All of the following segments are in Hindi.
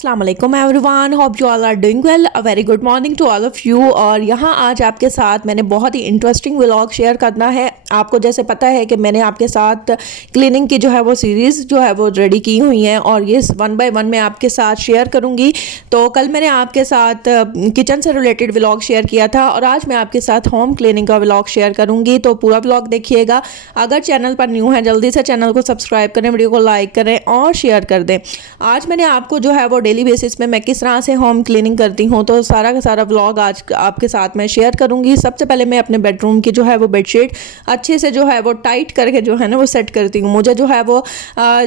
अस्सलाम वालेकुम everyone, hope you all are doing well. A very good morning to all of you. और यहाँ आज आपके साथ मैंने बहुत ही इंटरेस्टिंग व्लॉग शेयर करना है। आपको जैसे पता है कि मैंने आपके साथ क्लीनिंग की जो है वो सीरीज़ जो है वो रेडी की हुई है और ये 1 बाय 1 मैं आपके साथ शेयर करूँगी। तो कल मैंने आपके साथ किचन से रिलेटेड व्लॉग शेयर किया था और आज मैं आपके साथ होम क्लीनिंग का व्लॉग शेयर करूँगी। तो पूरा व्लॉग देखिएगा। अगर चैनल पर न्यू है जल्दी से चैनल को सब्सक्राइब करें, वीडियो को लाइक करें और शेयर कर दें। आज मैंने आपको जो है वो डेली बेसिस पे मैं किस तरह से होम क्लीनिंग करती हूँ तो सारा का सारा व्लॉग आज आपके साथ मैं शेयर करूँगी। सबसे पहले मैं अपने बेडरूम की जो है वो बेडशीट अच्छे से जो है वो टाइट करके जो है ना वो सेट करती हूँ। मुझे जो है वो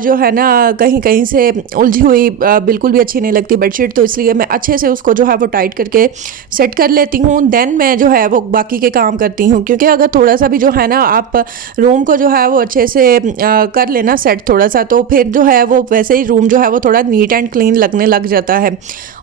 जो है ना कहीं कहीं से उलझी हुई बिल्कुल भी अच्छी नहीं लगती बेडशीट, तो इसलिए मैं अच्छे से उसको जो है वो टाइट करके सेट कर लेती हूँ। देन मैं जो है वो बाकी के काम करती हूँ, क्योंकि अगर थोड़ा सा भी जो है ना आप रूम को जो है वो अच्छे से कर लेना सेट थोड़ा सा, तो फिर जो है वो वैसे ही रूम जो है वो थोड़ा नीट एंड क्लीन लगने लग जाता है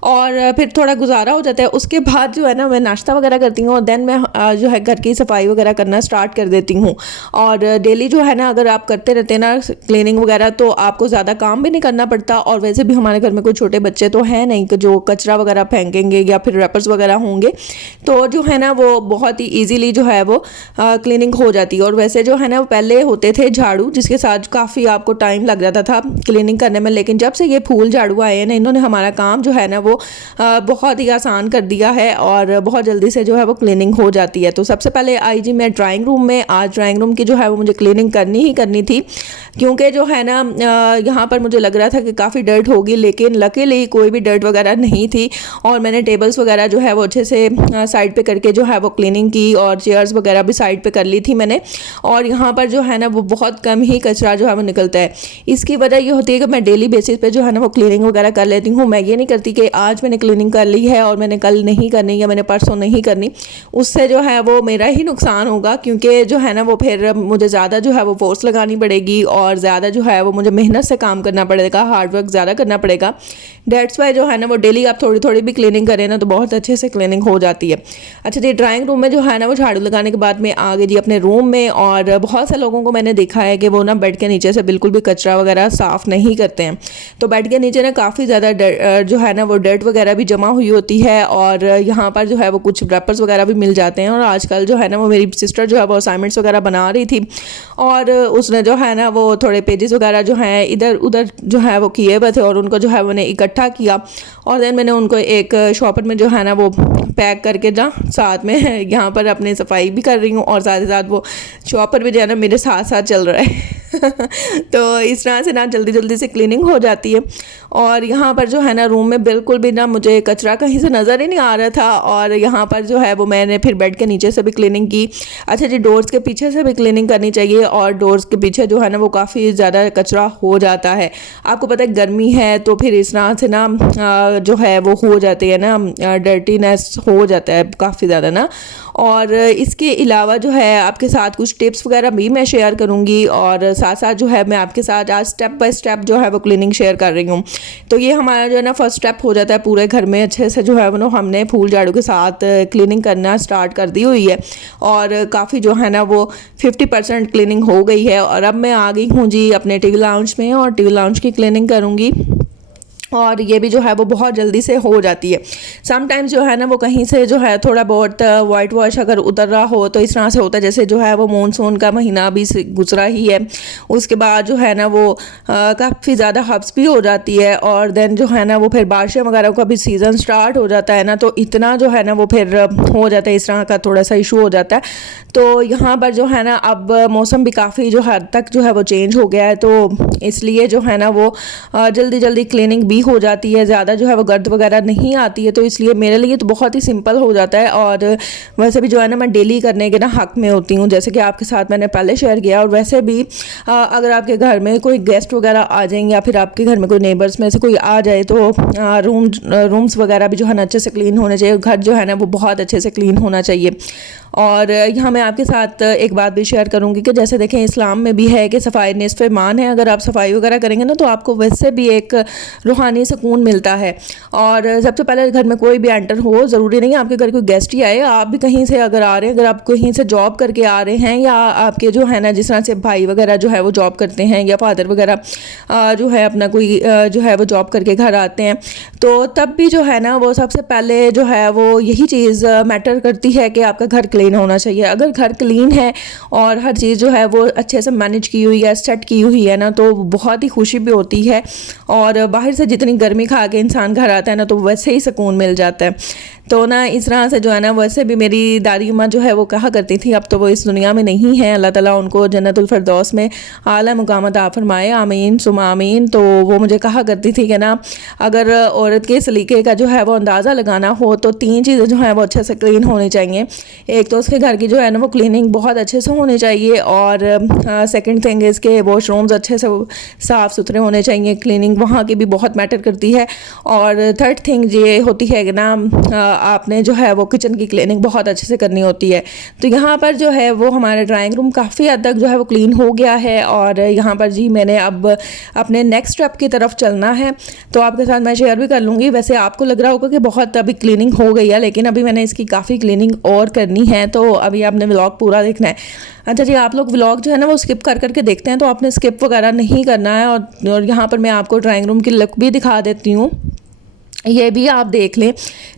और फिर थोड़ा गुजारा हो जाता है। उसके बाद जो है ना मैं नाश्ता वगैरह करती हूँ और देन मैं जो है घर की सफाई वगैरह करना स्टार्ट कर देती हूँ। और डेली जो है ना अगर आप करते रहते हैं ना क्लीनिंग वगैरह तो आपको ज़्यादा काम भी नहीं करना पड़ता। और वैसे भी हमारे घर में कोई छोटे बच्चे तो हैं नहीं कि जो कचरा वगैरह फेंकेंगे या फिर रैपर्स वगैरह होंगे, तो जो है ना वो बहुत ही ईजीली जो है वो क्लीनिंग हो जाती है। और वैसे जो है ना पहले होते थे झाड़ू जिसके साथ काफ़ी आपको टाइम लग जाता था क्लीनिंग करने में, लेकिन जब से ये फूल झाड़ू आए हैं ना इन्होंने हमारा काम जो है ना वो बहुत ही आसान कर दिया है और बहुत जल्दी से जो है वो क्लीनिंग हो जाती है। तो सबसे पहले आई जी मैं ड्राइंग रूम में। आज ड्राइंग रूम की जो है वो मुझे क्लीनिंग करनी ही करनी थी, क्योंकि जो है ना यहाँ पर मुझे लग रहा था कि काफ़ी डर्ट होगी, लेकिन लकीली कोई भी डर्ट वगैरह नहीं थी। और मैंने टेबल्स वगैरह जो है वो अच्छे से साइड पे करके जो है वो क्लीनिंग की और चेयर्स वगैरह भी साइड पे कर ली थी मैंने। और यहाँ पर जो है ना वो बहुत कम ही कचरा जो है वो निकलता है। इसकी वजह ये होती है कि मैं डेली बेसिस पे जो है ना वो क्लीनिंग वगैरह कर लेती हूँ। मैं ये नहीं करती कि आज मैंने क्लीनिंग कर ली है और मैंने कल नहीं करनी या मैंने परसों नहीं करनी, उससे जो है वो मेरा ही नुकसान होगा, क्योंकि जो है ना वो फिर मुझे ज़्यादा जो है वो फोर्स लगानी पड़ेगी और ज़्यादा जो है वो मुझे मेहनत से काम करना पड़ेगा, हार्ड वर्क ज़्यादा करना पड़ेगा। डेट्स वाई जो है ना वो डेली आप थोड़ी थोड़ी भी क्लीनिंग करें ना तो बहुत अच्छे से क्लीनिंग हो जाती है। अच्छा जी, ड्राइंग रूम में जो है ना वो झाड़ू लगाने के बाद में आ गई जी अपने रूम में। और बहुत से लोगों को मैंने देखा है कि वो ना बेड के नीचे से बिल्कुल भी कचरा वगैरह साफ़ नहीं करते हैं, तो बेड के नीचे ना काफ़ी ज़्यादा जो है ना वो डर्ट वगैरह भी जमा हुई होती है और यहाँ पर जो है वो कुछ रैपर्स वगैरह भी मिल जाते हैं। और आजकल जो है ना वो मेरी सिस्टर जो है वो असाइनमेंट्स वगैरह बना रही थी और उसने जो है ना वो थोड़े पेजेस वगैरह जो हैं इधर उधर जो है वो किए हुए थे और उनको जो है मैंने इकट्ठा किया और देन मैंने उनको एक शॉपर में जो है ना वो पैक करके ना साथ में यहाँ पर अपनी सफाई भी कर रही हूँ और साथ ही साथ वो शॉपर भी जो है ना मेरे साथ साथ चल रहा है तो इस तरह से ना जल्दी जल्दी से क्लीनिंग हो जाती है। और यहाँ पर जो है ना रूम में बिल्कुल भी ना मुझे कचरा कहीं से नज़र ही नहीं आ रहा था और यहाँ पर जो है वो मैंने फिर बेड के नीचे से भी क्लीनिंग की। अच्छा जी, डोर्स के पीछे से भी क्लीनिंग करनी चाहिए और डोर्स के पीछे जो है ना वो काफ़ी ज़्यादा कचरा हो जाता है। आपको पता है गर्मी है तो फिर इस तरह से ना जो है वो हो जाती है ना डर्टीनेस हो जाता है काफ़ी ज़्यादा ना। और इसके अलावा जो है आपके साथ कुछ टिप्स वगैरह भी मैं शेयर करूँगी और साथ साथ जो है मैं आपके साथ आज स्टेप बाय स्टेप जो है वो क्लीनिंग शेयर कर रही हूँ। तो ये हमारा जो है ना फर्स्ट स्टेप हो जाता है पूरे घर में अच्छे से जो है वो हमने फूल झाड़ू के साथ क्लीनिंग करना स्टार्ट कर दी हुई है और काफ़ी जो है ना वो 50% क्लीनिंग हो गई है। और अब मैं आ गई हूँ जी अपने टीवी लाउंज में और टीवी लाउंज की क्लीनिंग करूँगी और ये भी जो है वो बहुत जल्दी से हो जाती है। समटाइम्स जो है ना वो कहीं से जो है थोड़ा बहुत वाइट वॉश अगर उतर रहा हो तो इस तरह से होता है जैसे जो है वो मानसून का महीना अभी से गुजरा ही है, उसके बाद जो है ना वो काफ़ी ज़्यादा हब्स भी हो जाती है और देन जो है ना वो फिर बारिशें वगैरह का भी सीज़न स्टार्ट हो जाता है ना, तो इतना जो है ना वो फिर हो जाता है, इस तरह का थोड़ा सा इशू हो जाता है। तो यहाँ पर जो है ना अब मौसम भी काफ़ी जो हद तक जो है वो चेंज हो गया है, तो इसलिए जो है ना वो जल्दी जल्दी क्लीनिंग भी हो जाती है, ज़्यादा जो है वो गर्द वगैरह नहीं आती है, तो इसलिए मेरे लिए तो बहुत ही सिंपल हो जाता है। और वैसे भी जो है ना मैं डेली करने के ना हक में होती हूँ, जैसे कि आपके साथ मैंने पहले शेयर किया। और वैसे भी अगर आपके घर में कोई गेस्ट वगैरह आ जाएंगे या फिर आपके घर में कोई नेबर्स में से कोई आ जाए तो रूम्स वगैरह भी जो है ना अच्छे से क्लीन होने चाहिए, घर जो है ना वो बहुत अच्छे से क्लीन होना चाहिए। और यहाँ मैं आपके साथ एक बात भी शेयर करूँगी कि जैसे देखें इस्लाम में भी है कि सफाई निस्फ़ ईमान है। अगर आप सफाई वगैरह करेंगे ना तो आपको वैसे भी एक रूहानी सुकून मिलता है। और सबसे पहले घर में कोई भी एंटर हो, ज़रूरी नहीं है आपके घर कोई गेस्ट ही आए, आप भी कहीं से अगर आ रहे हैं, अगर आप कहीं से जॉब करके आ रहे हैं या आपके जो है ना जिस तरह से भाई वगैरह जो है वो जॉब करते हैं या फादर वगैरह जो है अपना कोई जो है वो जॉब करके घर आते हैं, तो तब भी जो है ना वो सबसे पहले जो है वो यही चीज़ मैटर करती है कि आपका घर क्लीन होना चाहिए। अगर घर क्लीन है और हर चीज़ जो है वो अच्छे से मैनेज की हुई है, सेट की हुई है ना, तो बहुत ही खुशी भी होती है। और बाहर से जितनी गर्मी खा के इंसान घर आता है ना तो वैसे ही सुकून मिल जाता है। तो ना इस तरह से जो है ना वैसे भी मेरी दादी अम्मा जो है वो कहा करती थी, अब तो वो इस दुनिया में नहीं है, अल्लाह ताला उनको जन्नतुल फिरदौस में आला मुकाम अता फरमाए, आमीन सुमा आमीन। तो वो मुझे कहा करती थी कि ना अगर औरत के सलीके का जो है वो अंदाज़ा लगाना हो तो 3 चीज़ें जो है वो अच्छे से क्लीन होनी चाहिए। एक तो उसके घर की जो है ना वो क्लीनिंग बहुत अच्छे से होनी चाहिए, और सेकंड थिंग इसके वॉशरूम्स अच्छे से साफ़ सुथरे होने चाहिए, क्लीनिंग वहाँ की भी बहुत मैटर करती है। और थर्ड थिंग ये होती है कि ना आपने जो है वो किचन की क्लीनिंग बहुत अच्छे से करनी होती है। तो यहाँ पर जो है वो हमारा ड्राइंग रूम काफ़ी हद तक जो है वो क्लीन हो गया है, और यहाँ पर जी मैंने अब अपने नेक्स्ट स्टेप की तरफ चलना है, तो आपके साथ मैं शेयर भी कर लूँगी। वैसे आपको लग रहा होगा कि बहुत अभी क्लीनिंग हो गई है, लेकिन अभी मैंने इसकी काफ़ी क्लीनिंग और करनी है, तो अभी आपने व्लॉग पूरा देखना है। अच्छा जी, आप लोग व्लॉग जो है ना वो स्किप कर करके देखते हैं, तो आपने स्किप वगैरह नहीं करना है। और यहाँ पर मैं आपको ड्राइंग रूम की लुक भी दिखा देती हूँ, ये भी आप देख लें,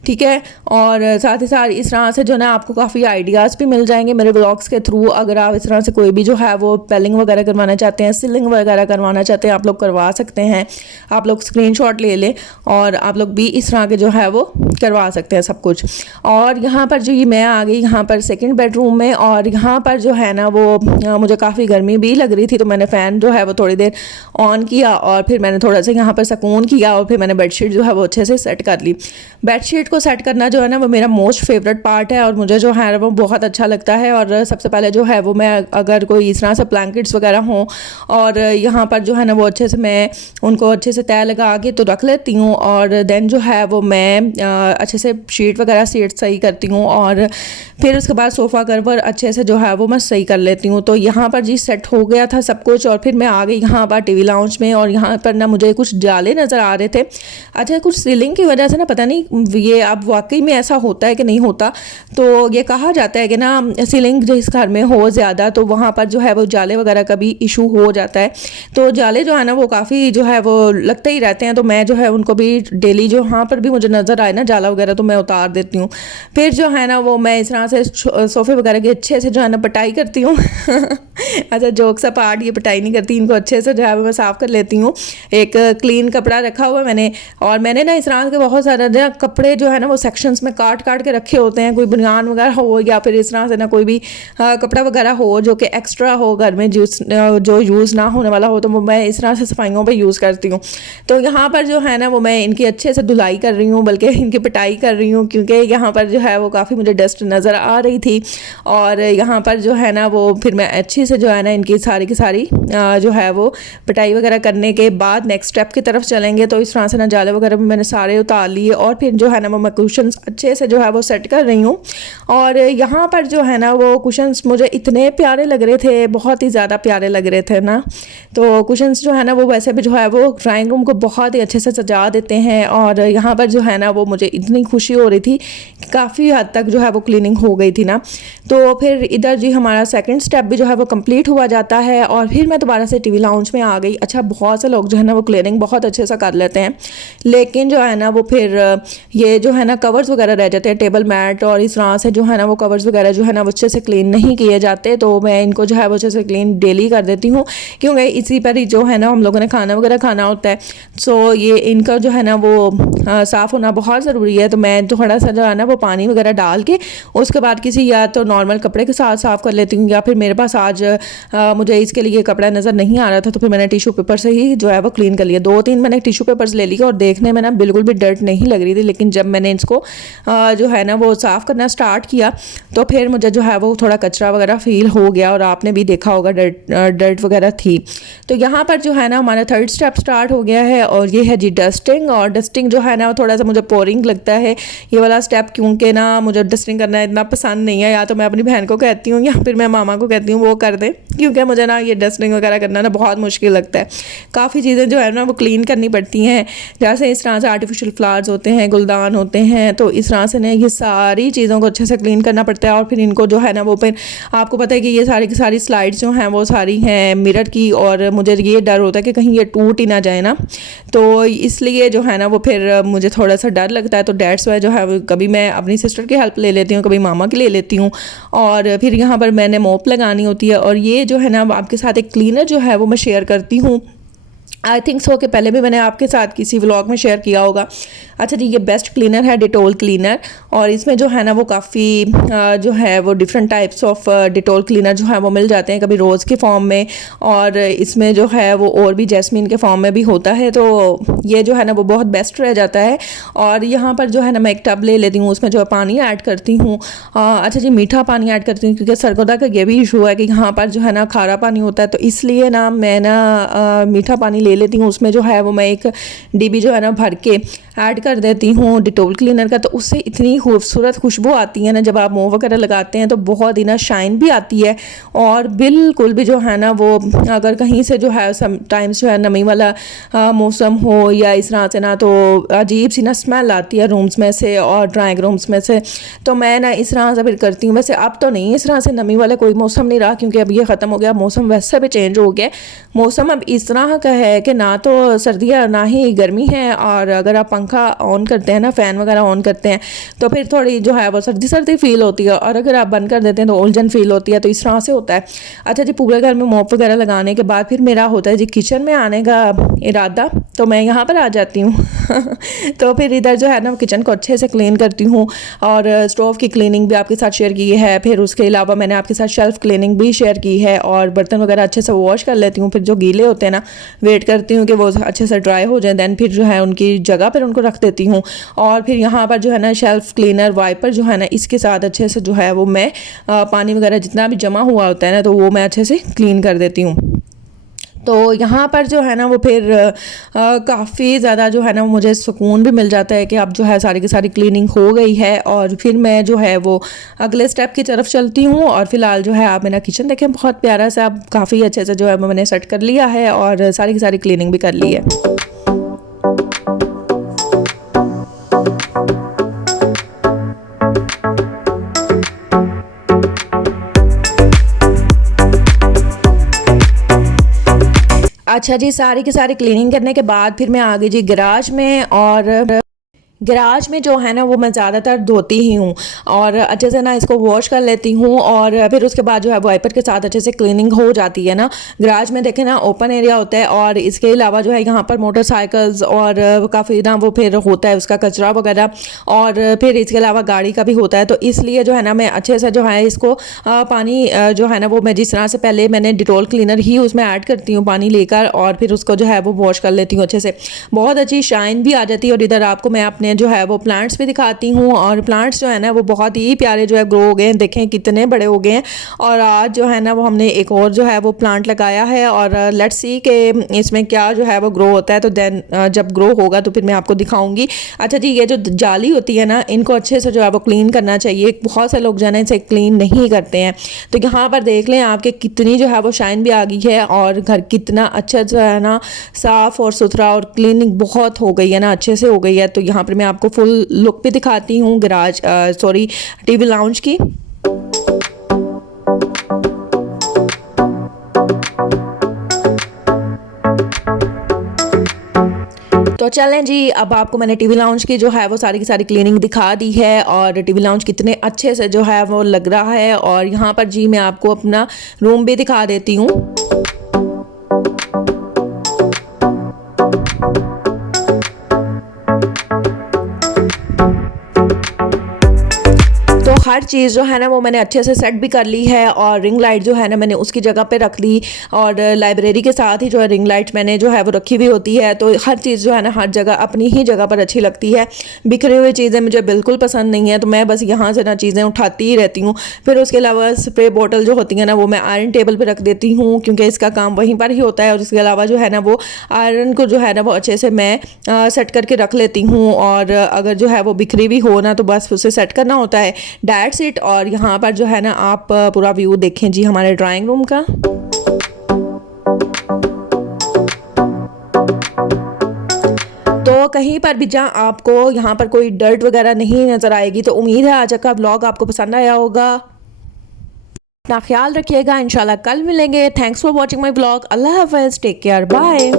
ठीक है। और साथ ही साथ इस तरह से जो ना आपको काफ़ी आइडियाज़ भी मिल जाएंगे मेरे व्लॉग्स के थ्रू। अगर आप इस तरह से कोई भी जो है वो पेलिंग वगैरह करवाना चाहते हैं, सीलिंग वगैरह करवाना चाहते हैं, आप लोग करवा सकते हैं। आप लोग स्क्रीनशॉट ले लें और आप लोग भी इस तरह के जो है वो करवा सकते हैं सब कुछ। और यहाँ पर जो ये मैं आ गई यहाँ पर सेकेंड बेडरूम में, और यहाँ पर जो है ना वो मुझे काफ़ी गर्मी भी लग रही थी, तो मैंने फ़ैन जो है वो थोड़ी देर ऑन किया और फिर मैंने थोड़ा सा यहाँ पर सुकून किया, और फिर मैंने बेडशीट जो है वो अच्छे से सेट कर ली। बेडशीट को सेट करना जो है ना वो मेरा मोस्ट फेवरेट पार्ट है, और मुझे जो है वो बहुत अच्छा लगता है। और सबसे पहले जो है वो मैं अगर कोई इस तरह से ब्लैंकेट्स वगैरह हों और यहाँ पर जो है ना वो अच्छे से मैं उनको अच्छे से तय लगा के तो रख लेती हूँ, और देन जो है वो मैं अच्छे से शीट वगैरह सीट सही करती हूँ, और फिर उसके बाद सोफ़ा कवर अच्छे से जो है वो मैं सही कर लेती हूँ। तो यहाँ पर जी सेट हो गया था सब कुछ, और फिर मैं आ गई यहाँ पर टीवी लाउंज में, और यहाँ पर ना मुझे कुछ जाले नज़र आ रहे थे। अच्छा, कुछ सीलिंग की वजह से ना पता नहीं ये अब वाकई में ऐसा होता है कि नहीं होता, तो ये कहा जाता है कि ना सीलिंग जिस घर में हो ज़्यादा तो वहाँ पर जो है वो जाले वगैरह का भी इशू हो जाता है। तो जाले जो है ना वो काफ़ी जो है वो लगते ही रहते हैं, तो मैं जो है उनको भी डेली जो यहाँ पर भी मुझे नज़र आए ना जाला वगैरह तो मैं उतार देती हूँ। फिर जो है ना वो मैं इस तरह से सोफ़े वगैरह की अच्छे से जो है ना पटाई करती हूँ अच्छा, जोक्स अपार्ट, ये पटाई नहीं करती, इनको अच्छे से जो है मैं साफ़ कर लेती हूँ। एक क्लीन कपड़ा रखा हुआ मैंने, और मैंने ना इस तरह के बहुत सारे ना कपड़े जो है ना वो सेक्शंस में काट काट के रखे होते हैं। कोई बनियान वगैरह हो या फिर इस तरह से ना कोई भी कपड़ा वगैरह हो जो कि एक्स्ट्रा हो घर में जो यूज़ ना होने वाला हो, तो वो मैं इस तरह से सफाइयों पे यूज़ करती हूँ। तो यहाँ पर जो है ना वो मैं इनकी अच्छे से धुलाई कर रही हूँ, बल्कि इनकी पिटाई कर रही हूँ, क्योंकि यहाँ पर जो है वो काफ़ी मुझे डस्ट नज़र आ रही थी। और यहाँ पर जो है ना वो फिर मैं अच्छी से जो है ना इनकी सारी की सारी जो है वो पिटाई वगैरह करने के बाद नेक्स्ट स्टेप की तरफ चलेंगे। तो इस तरह से ना जाले वगैरह भी मैंने सारे उतार लिए, और फिर जो है ना वो मैं कुशन्स अच्छे से जो है वो सेट कर रही हूँ। और यहाँ पर जो है ना वो कुशन्स मुझे इतने प्यारे लग रहे थे, बहुत ही ज़्यादा प्यारे लग रहे थे ना। तो कुशन्स जो है ना वो वैसे भी जो है वो ड्राइंग रूम को बहुत ही अच्छे से सजा देते हैं, और यहाँ पर जो है ना वो मुझे इतनी खुशी हो रही थी कि काफ़ी हद तक जो है वो क्लीनिंग हो गई थी ना। तो फिर इधर जी हमारा सेकंड स्टेप भी जो है वो कंप्लीट हुआ जाता है, और फिर मैं दोबारा से टीवी लाउंज में आ गई। अच्छा, बहुत से लोग जो है ना वो क्लीनिंग बहुत अच्छे से कर लेते हैं, लेकिन जो है ना वो फिर ये जो है ना कवर्स वगैरह रह जाते हैं, टेबल मैट, और इस तरह से जो है ना वो कवर्स वगैरह जो है ना वो अच्छे से क्लीन नहीं किए जाते। तो मैं इनको जो है वो अच्छे से क्लीन डेली कर देती हूँ, क्योंकि इसी पर ही जो है ना हम लोगों ने खाना वगैरह खाना होता है। सो ये इनका जो है ना वो साफ़ होना बहुत ज़रूरी है। तो मैं थोड़ा सा जो है ना वो पानी वगैरह डाल के उसके बाद किसी या तो नॉर्मल कपड़े के साथ साफ़ कर लेती हूँ, या फिर मेरे पास आज मुझे इसके लिए कपड़ा नज़र नहीं आ रहा था, तो फिर मैंने टिशू पेपर से ही जो है वो क्लीन कर लिया। 2-3 मैंने टिशू पेपर्स ले लिए, और देखने में ना बिल्कुल बिल्कुल भी डर्ट नहीं लग रही थी, लेकिन जब मैंने इसको जो है ना वो साफ़ करना स्टार्ट किया तो फिर मुझे जो है वो थोड़ा कचरा वगैरह फील हो गया, और आपने भी देखा होगा डर्ट वगैरह थी। तो यहाँ पर जो है ना हमारा थर्ड स्टेप स्टार्ट हो गया है, और ये है जी डस्टिंग। और डस्टिंग जो है ना वो थोड़ा सा मुझे बोरिंग लगता है ये वाला स्टेप, क्योंकि ना मुझे डस्टिंग करना इतना पसंद नहीं है। या तो मैं अपनी बहन को कहती हूँ या फिर मैं मामा को कहती हूँ वो कर दें, क्योंकि मुझे ना ये डस्टिंग वगैरह करना ना बहुत मुश्किल लगता है। काफ़ी चीज़ें जो है ना वो क्लीन करनी पड़ती हैं, जैसे इस तरह से आर्टिफिशियल फ्लावर्स होते हैं, गुलदान होते हैं, तो इस तरह से ना ये सारी चीज़ों को अच्छे से क्लीन करना पड़ता है। और फिर इनको जो है ना वो फिर आपको पता है कि ये सारी की सारी स्लाइड्स जो हैं वो सारी हैं मिरर की, और मुझे ये डर होता है कि कहीं ये टूट ही ना जाए ना, तो इसलिए जो है ना वो फिर मुझे थोड़ा सा डर लगता है। तो डेट्स वाई जो है वो कभी मैं अपनी सिस्टर की हेल्प ले लेती हूँ, कभी मामा की ले लेती हूँ, और फिर यहाँ पर मैंने मोप लगानी होती है। और ये जो है ना आपके साथ एक क्लीनर जो है वो मैं शेयर करती हूँ। आई थिंक सो कि पहले भी मैंने आपके साथ किसी व्लॉग में शेयर किया होगा। अच्छा जी, ये बेस्ट क्लीनर है, डिटोल क्लीनर, और इसमें जो है ना वो काफ़ी जो है वो different types of Dettol cleaner जो है वो मिल जाते हैं, कभी रोज़ के फॉर्म में, और इसमें जो है वो और भी जैस्मिन के फॉर्म में भी होता है। तो ये जो है ना वो बहुत बेस्ट रह जाता है। और यहाँ पर जो है ना मैं एक टब ले लेती हूँ, उसमें जो है पानी ऐड करती हूँ। अच्छा जी, मीठा पानी ऐड करती हूँ, क्योंकि सरगोदा का ये भी इशू है कि यहाँ पर जो है ना खारा पानी होता है, तो इसलिए ना मैं ना मीठा पानी ले लेती हूँ। उसमें जो है वो मैं एक डीबी जो है ना भर के ऐड कर देती हूँ डिटोल क्लीनर का, तो उससे इतनी खूबसूरत खुशबू आती है ना, जब आप मुँह वगैरह लगाते हैं तो बहुत ही ना शाइन भी आती है, और बिल्कुल भी जो है ना वो अगर कहीं से जो है समटाइम्स जो है नमी वाला मौसम हो या इस तरह से ना, तो अजीब सी ना स्मेल आती है रूम्स में से और ड्राइंग रूम्स में से, तो मैं ना इस तरह से फिर करती हूँ। वैसे अब तो नहीं इस तरह से नमी वाला कोई मौसम नहीं रहा, क्योंकि अब ये ख़त्म हो गया मौसम, वैसे भी चेंज हो गया मौसम। अब इस तरह का है कि ना तो सर्दियाँ ना ही गर्मी है, और अगर आप पंखा ऑन करते हैं ना, फ़ैन वगैरह ऑन करते हैं, तो फिर थोड़ी जो है वो सर्दी सर्दी फील होती है, और अगर आप बंद कर देते हैं तो उलझन फील होती है। तो इस तरह से होता है। अच्छा जी, पूरे घर में मॉप वगैरह लगाने के बाद फिर मेरा होता है जी किचन में आने का इरादा, तो मैं यहाँ पर आ जाती हूँ तो फिर इधर जो है ना किचन को अच्छे से क्लीन करती हूँ, और स्टोव की क्लीनिंग भी आपके साथ शेयर की है। फिर उसके अलावा मैंने आपके साथ शेल्फ़ क्लीनिंग भी शेयर की है, और बर्तन वगैरह अच्छे से वॉश कर लेती हूँ। फिर जो गीले होते हैं ना, वेट करती हूँ कि वो अच्छे से ड्राई हो जाए, दैन फिर जो है उनकी जगह पर उनको रख देती हूँ। और फिर यहाँ पर जो है ना शेल्फ़ क्लीनर वाइपर जो है ना, इसके साथ अच्छे से जो है वो मैं पानी वगैरह जितना भी जमा हुआ होता है ना, तो वो मैं अच्छे से क्लीन कर देती हूँ। तो यहाँ पर जो है ना वो फिर काफ़ी ज़्यादा जो है ना मुझे सुकून भी मिल जाता है कि अब जो है सारी की सारी क्लीनिंग हो गई है, और फिर मैं जो है वो अगले स्टेप की तरफ चलती हूँ। और फिलहाल जो है आप मेरा किचन देखें, बहुत प्यारा सा, अब काफ़ी अच्छे से जो है मैंने सेट कर लिया है, और सारी की सारी क्लीनिंग भी कर ली है। अच्छा जी, सारी की सारी क्लीनिंग करने के बाद फिर मैं आ गई जी गैराज में, और गैराज में जो है ना वो मैं ज़्यादातर धोती ही हूँ, और अच्छे से ना इसको वॉश कर लेती हूँ, और फिर उसके बाद जो है वाइपर के साथ अच्छे से क्लीनिंग हो जाती है ना। गैराज में देखें ना ओपन एरिया होता है, और इसके अलावा जो है यहाँ पर मोटरसाइकिल्स और काफ़ी ना वो फिर होता है उसका कचरा वगैरह, और फिर इसके अलावा गाड़ी का भी होता है। तो इसलिए जो है ना मैं अच्छे से जो है इसको पानी जो है ना वो मैं जिस तरह से पहले मैंने डिटोल क्लीनर ही उसमें ऐड करती हूँ पानी लेकर, और फिर उसको जो है वो वॉश कर लेती हूँ अच्छे से, बहुत अच्छी शाइन भी आ जाती है। और इधर आपको मैं अपने जो है वो प्लांट्स भी दिखाती हूँ, और प्लांट्स जो है ना वो बहुत ही प्यारे जो है ग्रो हो गए हैं, देखें कितने बड़े हो गए हैं। और आज जो है ना वो हमने एक और जो है वो प्लांट लगाया है, और लेट्स सी कि इसमें क्या जो है वो ग्रो होता है। तो देन जब ग्रो होगा तो फिर मैं आपको दिखाऊंगी। अच्छा जी, ये जो जाली होती है ना, इनको अच्छे से जो है वो क्लीन करना चाहिए। बहुत से लोग जो है ना इसे क्लीन नहीं करते हैं। तो यहाँ पर देख लें आपके कितनी जो है वो शाइन भी आ गई है, और घर कितना अच्छा जो है ना साफ़ और सुथरा, और क्लीनिंग बहुत हो गई है ना, अच्छे से हो गई है। तो यहाँ पर मैं आपको फुल लुक भी दिखाती हूँ गैराज सॉरी टीवी लाउंज की। तो चलें जी, अब आपको मैंने टीवी लाउंज की जो है वो सारी की सारी क्लीनिंग दिखा दी है, और टीवी लाउंज कितने अच्छे से जो है वो लग रहा है। और यहाँ पर जी मैं आपको अपना रूम भी दिखा देती हूँ। हर चीज़ जो है ना वो मैंने अच्छे से सेट भी कर ली है और रिंग लाइट जो है ना मैंने उसकी जगह पे रख ली और लाइब्रेरी के साथ ही जो है रिंग लाइट मैंने जो है वो रखी हुई होती है। तो हर चीज़ जो है ना हर जगह अपनी ही जगह पर अच्छी लगती है। बिखरी हुई चीज़ें मुझे बिल्कुल पसंद नहीं है, तो मैं बस यहाँ से ना चीज़ें उठाती ही रहती हूँ। फिर उसके अलावा स्प्रे बॉटल जो होती है ना वो मैं आयरन टेबल पर रख देती हूँ क्योंकि इसका काम वहीं पर ही होता है। और इसके अलावा जो है ना वो आयरन को जो है ना वो अच्छे से मैं सेट करके रख लेती हूँ और अगर जो है वो बिखरी भी हो ना तो बस उसे सेट करना होता है। That's it. और यहाँ पर जो है ना आप पूरा व्यू देखें जी हमारे ड्राइंग रूम का। तो कहीं पर भी जहाँ आपको यहाँ पर कोई डर्ट वगैरह नहीं नज़र आएगी। तो उम्मीद है आज का व्लॉग आपको पसंद आया होगा। अपना ख्याल रखिएगा, इंशाल्लाह कल मिलेंगे। Thanks for watching my vlog. अल्लाह हाफ़िज़, टेक केयर, बाय।